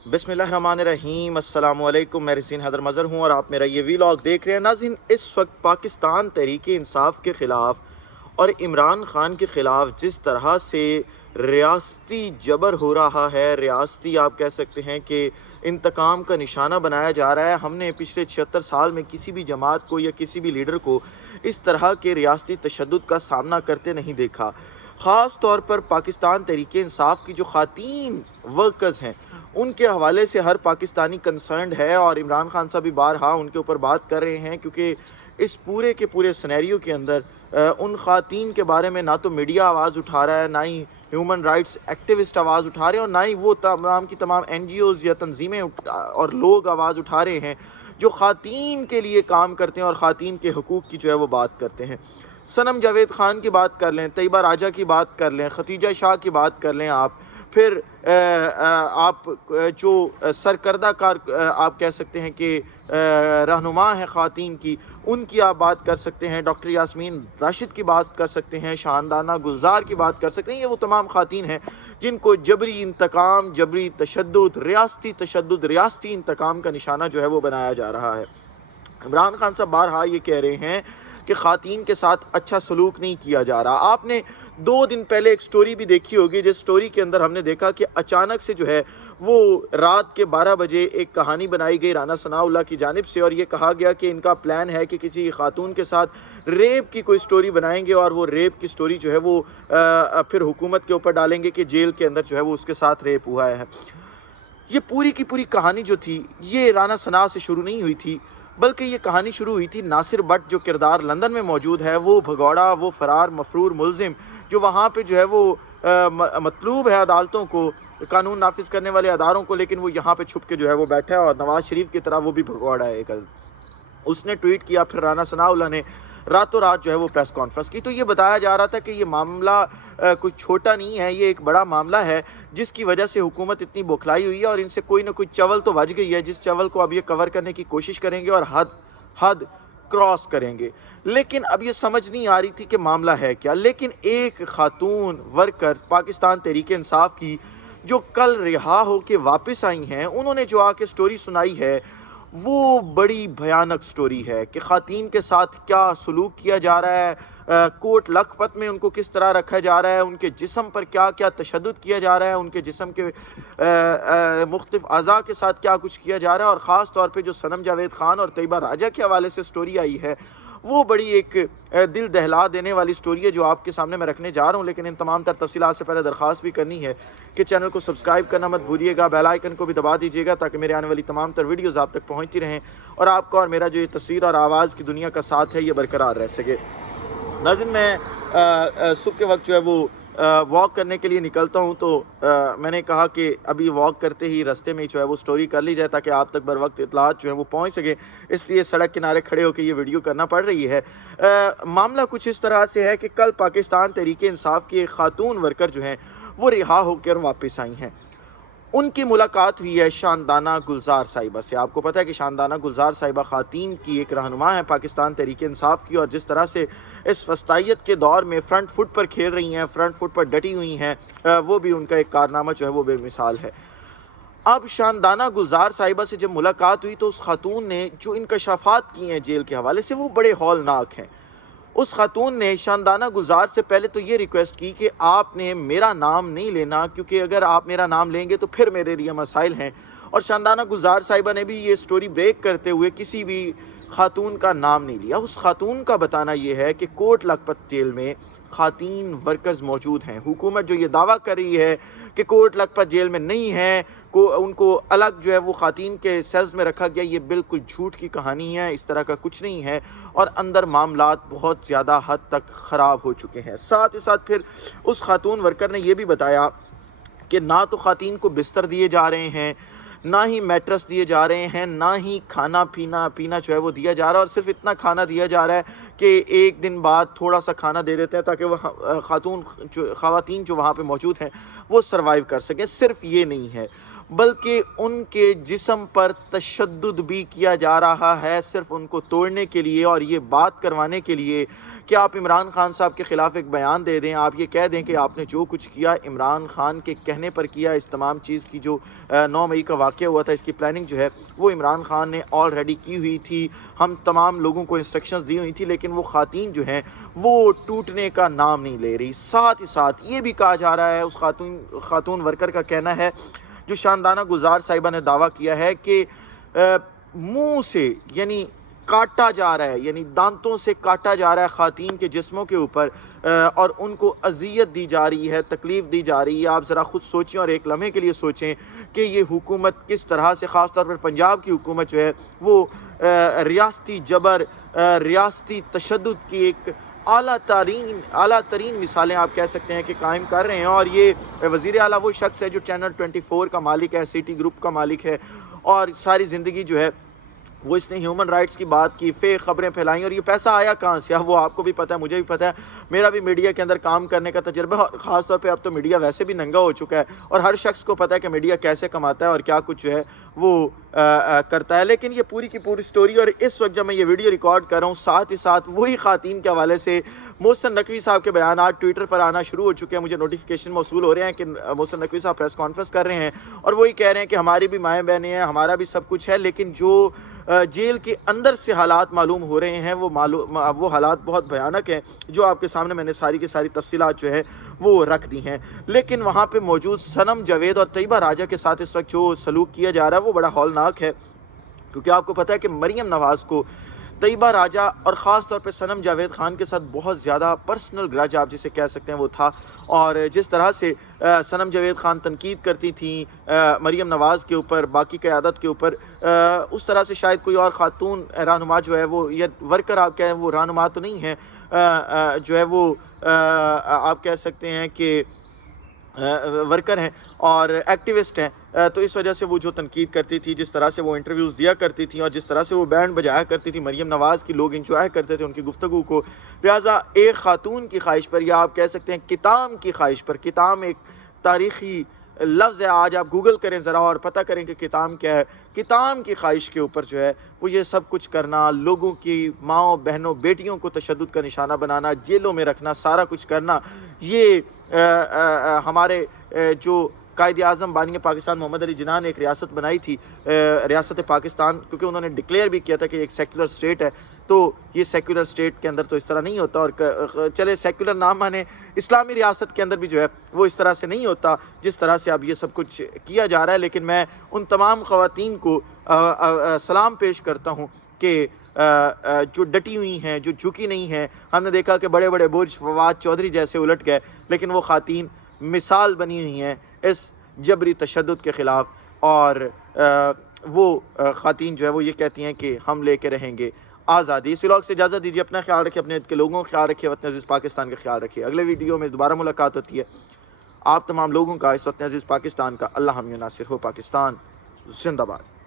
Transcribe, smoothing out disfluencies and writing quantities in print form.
बिस्मिल्लाहिर्रहमानिर्रहीम। अस्सलाम वालेकुम। मैं रसीन हैदर मज़हर हूँ और आप मेरा ये वीलॉग देख रहे हैं। नाज़रीन, इस वक्त पाकिस्तान तहरीक इंसाफ के ख़िलाफ़ और इमरान ख़ान के ख़िलाफ़ जिस तरह से रियासती जबर हो रहा है, रियासती आप कह सकते हैं कि इंतकाम का निशाना बनाया जा रहा है। हमने पिछले 76 साल में किसी भी जमात को या किसी भी लीडर को इस तरह के रियासती तशद्दुद का सामना करते नहीं देखा। ख़ास तौर पर पाकिस्तान तहरीक इंसाफ की जो ख़वातीन वर्कर्स हैं, उनके हवाले से हर पाकिस्तानी कंसर्न्ड है और इमरान खान साहब भी बारहा उनके ऊपर बात कर रहे हैं, क्योंकि इस पूरे के पूरे सिनेरियो के अंदर उन ख़वातीन के बारे में ना तो मीडिया आवाज़ उठा रहा है, ना ही ह्यूमन राइट्स एक्टिविस्ट आवाज़ उठा रहे हैं, और ना ही वो तमाम की तमाम NGOs या तंजीमें और लोग आवाज़ उठा रहे हैं जो ख़वातीन के लिए काम करते हैं और ख़वातीन के हकूक़ की जो है वो बात करते हैं। सनम जावेद ख़ान की बात कर लें, तैयबा राजा की बात कर लें, खतीजा शाह की बात कर लें, आप फिर आप जो सरकर्दा कार आप कह सकते हैं कि रहनुमा है ख़वातीन की, उनकी आप बात कर सकते हैं। डॉक्टर यास्मीन राशिद की बात कर सकते हैं, शानदाना गुलजार की बात कर सकते हैं। ये वो तमाम ख़वातीन हैं जिनको जबरी इंतकाम, जबरी तशद्दुद, रियासती इंतकाम का निशाना जो है वो बनाया जा रहा है। इमरान खान साहब बारहा ये कह रहे हैं कि ख़वातीन के साथ अच्छा सलूक नहीं किया जा रहा। आपने 2 दिन पहले एक स्टोरी भी देखी होगी, जिस स्टोरी के अंदर हमने देखा कि अचानक से जो है वो रात के 12 बजे एक कहानी बनाई गई राना सनाउल्लाह की जानिब से, और ये कहा गया कि इनका प्लान है कि किसी खातून के साथ रेप की कोई स्टोरी बनाएंगे और वो रेप की स्टोरी जो है वो फिर हुकूमत के ऊपर डालेंगे कि जेल के अंदर जो है वो उसके साथ रेप हुआ है। ये पूरी की पूरी कहानी जो थी, ये राना सना से शुरू नहीं हुई थी, बल्कि ये कहानी शुरू हुई थी नासिर बट जो किरदार लंदन में मौजूद है, वो भगौड़ा, वो फ़रार मफरूर मुलजिम जो वहाँ पे जो है वो मतलूब है अदालतों को, कानून नाफिज करने वाले अदारों को, लेकिन वो यहाँ पे छुप के जो है वो बैठा है और नवाज़ शरीफ की तरह वो भी भगौड़ा है। एक उसने ट्वीट किया, फिर राना सनाउल्लाह ने रातों रात जो है वो प्रेस कॉन्फ्रेंस की। तो ये बताया जा रहा था कि ये मामला कुछ छोटा नहीं है, ये एक बड़ा मामला है जिसकी वजह से हुकूमत इतनी बौखलाई हुई है और इनसे कोई ना कोई चवल तो बज गई है, जिस चवल को अब ये कवर करने की कोशिश करेंगे और हद क्रॉस करेंगे। लेकिन अब ये समझ नहीं आ रही थी कि मामला है क्या। लेकिन एक खातून वर्कर पाकिस्तान तहरीक इंसाफ की जो कल रिहा हो के वापस आई हैं, उन्होंने जो आके स्टोरी सुनाई है वो बड़ी भयानक स्टोरी है कि ख़वातीन के साथ क्या सलूक किया जा रहा है, कोट लखपत में उनको किस तरह रखा जा रहा है, उनके जिस्म पर क्या क्या तशद्दुद किया जा रहा है, उनके जिस्म के मुख्तलिफ अज़ा के साथ क्या कुछ किया जा रहा है। और ख़ास तौर पे जो सनम जावेद ख़ान और तैयबा राजा के हवाले से स्टोरी आई है, वो बड़ी एक दिल दहला देने वाली स्टोरी है जो आपके सामने मैं रखने जा रहा हूँ। लेकिन इन तमाम तर तफसीलात से पहले दरख्वास्त भी करनी है कि चैनल को सब्सक्राइब करना मत भूलिएगा, बेल आइकन को भी दबा दीजिएगा ताकि मेरे आने वाली तमाम तर वीडियोज़ आप तक पहुँचती रहें और आपका और मेरा जो ये तस्वीर और आवाज़ की दुनिया का साथ है ये बरकरार रह सके। नाज़रीन, मैं सुबह के वक्त जो है वो वॉक करने के लिए निकलता हूँ, तो मैंने कहा कि अभी वॉक करते ही रास्ते में ही जो है वो स्टोरी कर ली जाए ताकि आप तक बर वक्त इतलात जो है वो पहुँच सके, इसलिए सड़क किनारे खड़े होकर ये वीडियो करना पड़ रही है। मामला कुछ इस तरह से है कि कल पाकिस्तान तहरीक इंसाफ की एक खातून वर्कर जो हैं वो रिहा होकर वापस आई हैं। उनकी मुलाकात हुई है शानदाना गुलजार साहिबा से। आपको पता है कि शानदाना गुलजार साहिबा ख़वातीन की एक रहनुमा है पाकिस्तान तहरीक इंसाफ की, और जिस तरह से इस वस्तायत के दौर में फ्रंट फुट पर खेल रही हैं, फ्रंट फुट पर डटी हुई हैं, वो भी उनका एक कारनामा जो है वो बेमिसाल है। अब शानदाना गुलजार साहिबा से जब मुलाकात हुई तो उस खातून ने जो इंकशाफात किए हैं जेल के हवाले से वो बड़े हौलनाक हैं। उस खातून ने शानदाना गुलजार से पहले तो ये रिक्वेस्ट की कि आपने मेरा नाम नहीं लेना, क्योंकि अगर आप मेरा नाम लेंगे तो फिर मेरे लिए मसाइल हैं। और शानदाना गुलजार साहिबा ने भी ये स्टोरी ब्रेक करते हुए किसी भी खातून का नाम नहीं लिया। उस खातून का बताना ये है कि कोट लखपत जेल में ख़वातीन वर्कर्स मौजूद हैं। हुकूमत जो ये दावा कर रही है कि कोट लखपत जेल में नहीं है, उनको अलग जो है वो ख़वातीन के सेल्स में रखा गया, ये बिल्कुल झूठ की कहानी है। इस तरह का कुछ नहीं है और अंदर मामलात बहुत ज़्यादा हद तक ख़राब हो चुके हैं। साथ ही साथ फिर उस खातून वर्कर ने यह भी बताया कि ना तो ख़वातीन को बिस्तर दिए जा रहे हैं, ना ही मैट्रेस दिए जा रहे हैं, ना ही खाना पीना जो है वो दिया जा रहा है, और सिर्फ इतना खाना दिया जा रहा है कि एक दिन बाद थोड़ा सा खाना दे देते हैं ताकि वह ख़वातीन जो वहाँ पे मौजूद हैं वो सरवाइव कर सकें। सिर्फ ये नहीं है, بلکہ ان کے جسم پر تشدد بھی کیا جا رہا ہے، صرف ان کو توڑنے کے لیے اور یہ بات کروانے کے لیے کہ آپ عمران خان صاحب کے خلاف ایک بیان دے دیں، آپ یہ کہہ دیں کہ آپ نے جو کچھ کیا عمران خان کے کہنے پر کیا۔ اس تمام چیز کی جو 9 مئی کا واقعہ ہوا تھا، اس کی پلاننگ جو ہے وہ عمران خان نے آلریڈی کی ہوئی تھی، ہم تمام لوگوں کو انسٹرکشنز دی ہوئی تھی، لیکن وہ خواتین جو ہیں وہ ٹوٹنے کا نام نہیں لے رہی۔ ساتھ ہی ساتھ یہ بھی کہا جا رہا ہے، اس خاتون ورکر کا کہنا ہے جو شاندانہ گزار صاحبہ نے دعویٰ کیا ہے کہ منہ سے یعنی کاٹا جا رہا ہے، یعنی دانتوں سے کاٹا جا رہا ہے خواتین کے جسموں کے اوپر، اور ان کو اذیت دی جا رہی ہے، تکلیف دی جا رہی ہے۔ آپ ذرا خود سوچیں اور ایک لمحے کے لیے سوچیں کہ یہ حکومت کس طرح سے، خاص طور پر پنجاب کی حکومت جو ہے وہ ریاستی جبر، ریاستی تشدد کی ایک اعلیٰ ترین مثالیں آپ کہہ سکتے ہیں کہ قائم کر رہے ہیں۔ اور یہ وزیر اعلیٰ وہ شخص ہے جو چینل 24 کا مالک ہے، سٹی گروپ کا مالک ہے، اور ساری زندگی جو ہے وہ اس نے ہیومن رائٹس کی بات کی، فیک خبریں پھیلائیں، اور یہ پیسہ آیا کہاں سے؟ وہ آپ کو بھی پتہ ہے، مجھے بھی پتہ ہے، میرا بھی میڈیا کے اندر کام کرنے کا تجربہ، اور خاص طور پہ اب تو میڈیا ویسے بھی ننگا ہو چکا ہے اور ہر شخص کو پتہ ہے کہ میڈیا کیسے کماتا ہے اور کیا کچھ جو ہے وہ کرتا ہے۔ لیکن یہ پوری کی پوری سٹوری، اور اس وقت جب میں یہ ویڈیو ریکارڈ کر رہا ہوں، ساتھ ہی ساتھ وہی خواتین کے حوالے سے محسن نقوی صاحب کے بیانات ٹویٹر پر آنا شروع ہو چکے ہیں۔ مجھے نوٹیفیکیشن موصول ہو رہے ہیں کہ محسن نقوی صاحب پریس کانفرنس کر رہے ہیں اور وہی کہہ رہے ہیں کہ ہماری بھی مائیں بہنیں ہیں، ہمارا بھی سب کچھ ہے، لیکن جو جیل کے اندر سے حالات معلوم ہو رہے ہیں وہ حالات بہت بھیانک ہیں، جو آپ کے سامنے میں نے ساری کی ساری تفصیلات جو ہے وہ رکھ دی ہیں۔ لیکن وہاں پہ موجود صنم جاوید اور طیبہ راجہ کے ساتھ اس وقت جو سلوک کیا جا رہا ہے وہ بڑا ہولناک ہے، کیونکہ آپ کو پتہ ہے کہ مریم نواز کو طیبہ راجہ اور خاص طور پہ صنم جاوید خان کے ساتھ بہت زیادہ پرسنل گرج آپ جسے کہہ سکتے ہیں وہ تھا، اور جس طرح سے صنم جاوید خان تنقید کرتی تھیں مریم نواز کے اوپر، باقی قیادت کے اوپر، اس طرح سے شاید کوئی اور خاتون رہنما جو ہے وہ، یا ورکر آپ کہیں، وہ رہنما تو نہیں ہے، جو ہے وہ آپ کہہ سکتے ہیں کہ ورکر ہیں اور ایکٹیوسٹ ہیں، تو اس وجہ سے وہ جو تنقید کرتی تھی، جس طرح سے وہ انٹرویوز دیا کرتی تھی اور جس طرح سے وہ بینڈ بجایا کرتی تھی مریم نواز کی، لوگ انجوائے کرتے تھے ان کی گفتگو کو، لہٰذا ایک خاتون کی خواہش پر، یا آپ کہہ سکتے ہیں کتام کی خواہش پر، کتام ایک تاریخی لفظ ہے، آج آپ گوگل کریں ذرا اور پتہ کریں کہ کتام کیا ہے، کتام کی خواہش کے اوپر جو ہے وہ یہ سب کچھ کرنا، لوگوں کی ماؤں بہنوں بیٹیوں کو تشدد کا نشانہ بنانا، جیلوں میں رکھنا، سارا کچھ کرنا، یہ ہمارے جو قائد اعظم بانی پاکستان محمد علی جناح نے ایک ریاست بنائی تھی، ریاست پاکستان، کیونکہ انہوں نے ڈکلیئر بھی کیا تھا کہ ایک سیکولر اسٹیٹ ہے، تو یہ سیکولر اسٹیٹ کے اندر تو اس طرح نہیں ہوتا، اور چلے سیکولر نام مانے اسلامی ریاست کے اندر بھی جو ہے وہ اس طرح سے نہیں ہوتا جس طرح سے اب یہ سب کچھ کیا جا رہا ہے۔ لیکن میں ان تمام خواتین کو سلام پیش کرتا ہوں کہ جو ڈٹی ہوئی ہیں، جو جھکی نہیں ہیں۔ ہم نے دیکھا کہ بڑے بڑے برج فواد چودھری جیسے الٹ گئے، لیکن وہ خواتین مثال بنی ہوئی ہیں اس جبری تشدد کے خلاف، اور وہ خواتین جو ہے وہ یہ کہتی ہیں کہ ہم لے کے رہیں گے آزادی۔ اس ولاگ سے اجازت دیجیے، اپنا خیال رکھیے، اپنے کے لوگوں کا خیال رکھیے، وطن عزیز پاکستان کا خیال رکھیے۔ اگلے ویڈیو میں دوبارہ ملاقات ہوتی ہے۔ آپ تمام لوگوں کا، اس وطن عزیز پاکستان کا اللہ حامی و ناصر ہو۔ پاکستان زندہ باد۔